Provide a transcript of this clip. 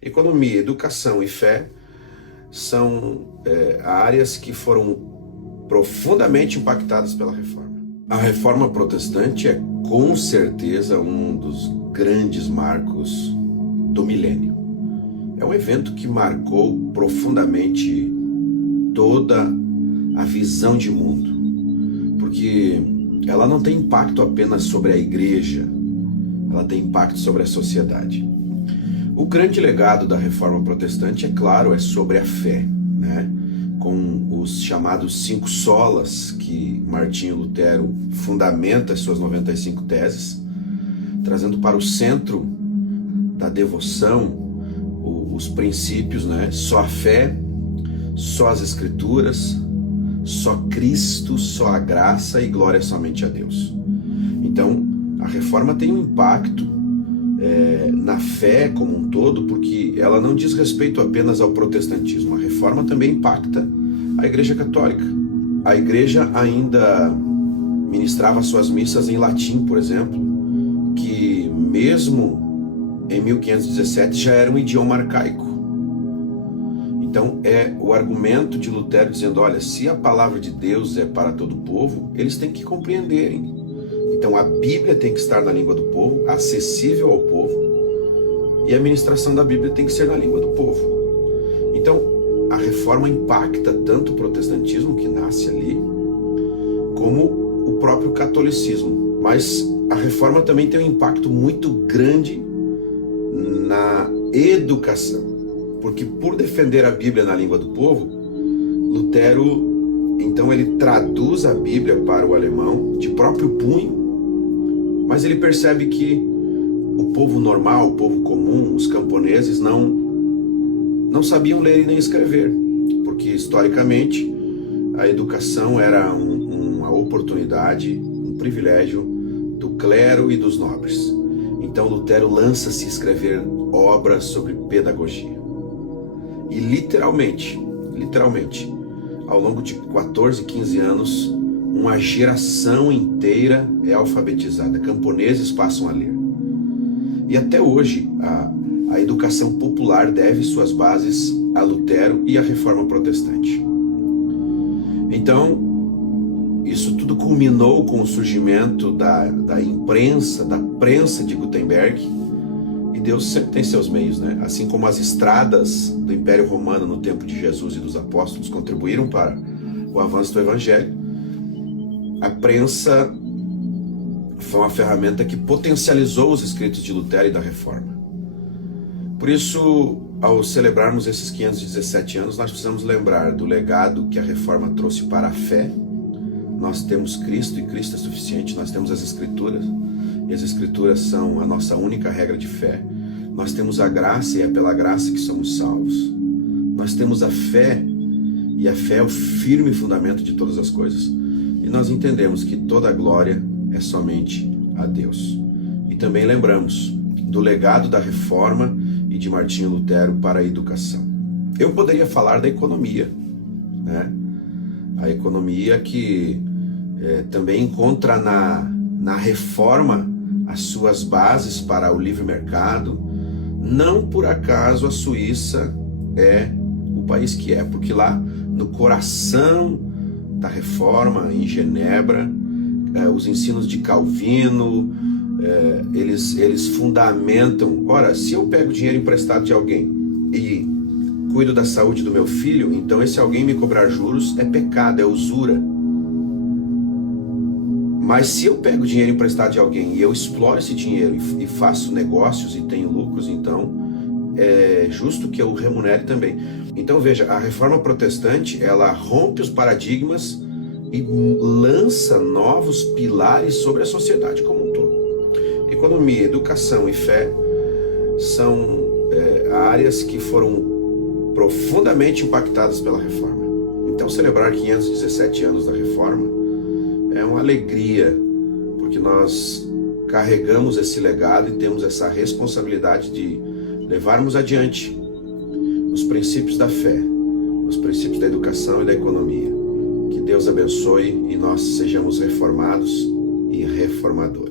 Economia, educação e fé são áreas que foram profundamente impactadas pela reforma. A reforma protestante é com certeza um dos grandes marcos do milênio. É um evento que marcou profundamente toda a visão de mundo, porque ela não tem impacto apenas sobre a igreja, ela tem impacto sobre a sociedade. O grande legado da reforma protestante, é claro, é sobre a fé, né? Com os chamados 5 solas que Martinho Lutero fundamenta as suas 95 teses, trazendo para o centro da devoção os princípios, né? Só a fé, só as escrituras, só Cristo, só a graça e glória somente a Deus. Então, a reforma tem um impacto na fé como um todo, porque ela não diz respeito apenas ao protestantismo. A reforma também impacta a Igreja Católica. A Igreja ainda ministrava suas missas em latim, por exemplo, que mesmo em 1517 já era um idioma arcaico. Então é o argumento de Lutero dizendo, olha, se a palavra de Deus é para todo o povo, eles têm que compreenderem. Então a Bíblia tem que estar na língua do povo, acessível ao povo, e a ministração da Bíblia tem que ser na língua do povo. Então a reforma impacta tanto o protestantismo, que nasce ali, como o próprio catolicismo. Mas a reforma também tem um impacto muito grande na educação, porque por defender a Bíblia na língua do povo, Lutero, então ele traduz a Bíblia para o alemão de próprio punho, mas ele percebe que o povo normal, o povo comum, os camponeses não sabiam ler e nem escrever, porque historicamente a educação era uma oportunidade, um privilégio do clero e dos nobres. Então Lutero lança-se a escrever obras sobre pedagogia. E literalmente, ao longo de 14, 15 anos, uma geração inteira é alfabetizada, camponeses passam a ler. E até hoje, a educação popular deve suas bases a Lutero e à Reforma Protestante. Então, isso tudo culminou com o surgimento da imprensa, da prensa de Gutenberg, e Deus sempre tem seus meios, né? Assim como as estradas do Império Romano no tempo de Jesus e dos apóstolos contribuíram para o avanço do Evangelho, a prensa foi uma ferramenta que potencializou os escritos de Lutero e da Reforma. Por isso, ao celebrarmos esses 517 anos, nós precisamos lembrar do legado que a Reforma trouxe para a fé. Nós temos Cristo e Cristo é suficiente, nós temos as Escrituras, e as Escrituras são a nossa única regra de fé. Nós temos a graça e é pela graça que somos salvos. Nós temos a fé, e a fé é o firme fundamento de todas as coisas. E nós entendemos que toda a glória é somente a Deus. E também lembramos do legado da Reforma e de Martinho Lutero para a educação. Eu poderia falar da economia, né? A economia que também encontra na Reforma as suas bases para o livre mercado. Não por acaso a Suíça é o país que é, porque lá no coração da Reforma, em Genebra, os ensinos de Calvino, eles fundamentam, ora, se eu pego dinheiro emprestado de alguém e cuido da saúde do meu filho, então esse alguém me cobrar juros é pecado, é usura. Mas se eu pego dinheiro emprestado de alguém e eu exploro esse dinheiro e faço negócios e tenho lucros, então é justo que eu remunere também. Então veja, a Reforma Protestante, ela rompe os paradigmas e lança novos pilares sobre a sociedade como um todo. Economia, educação e fé são áreas que foram profundamente impactadas pela Reforma. Então celebrar 517 anos da Reforma é uma alegria, porque nós carregamos esse legado e temos essa responsabilidade de levarmos adiante os princípios da fé, os princípios da educação e da economia. Que Deus abençoe e nós sejamos reformados e reformadores.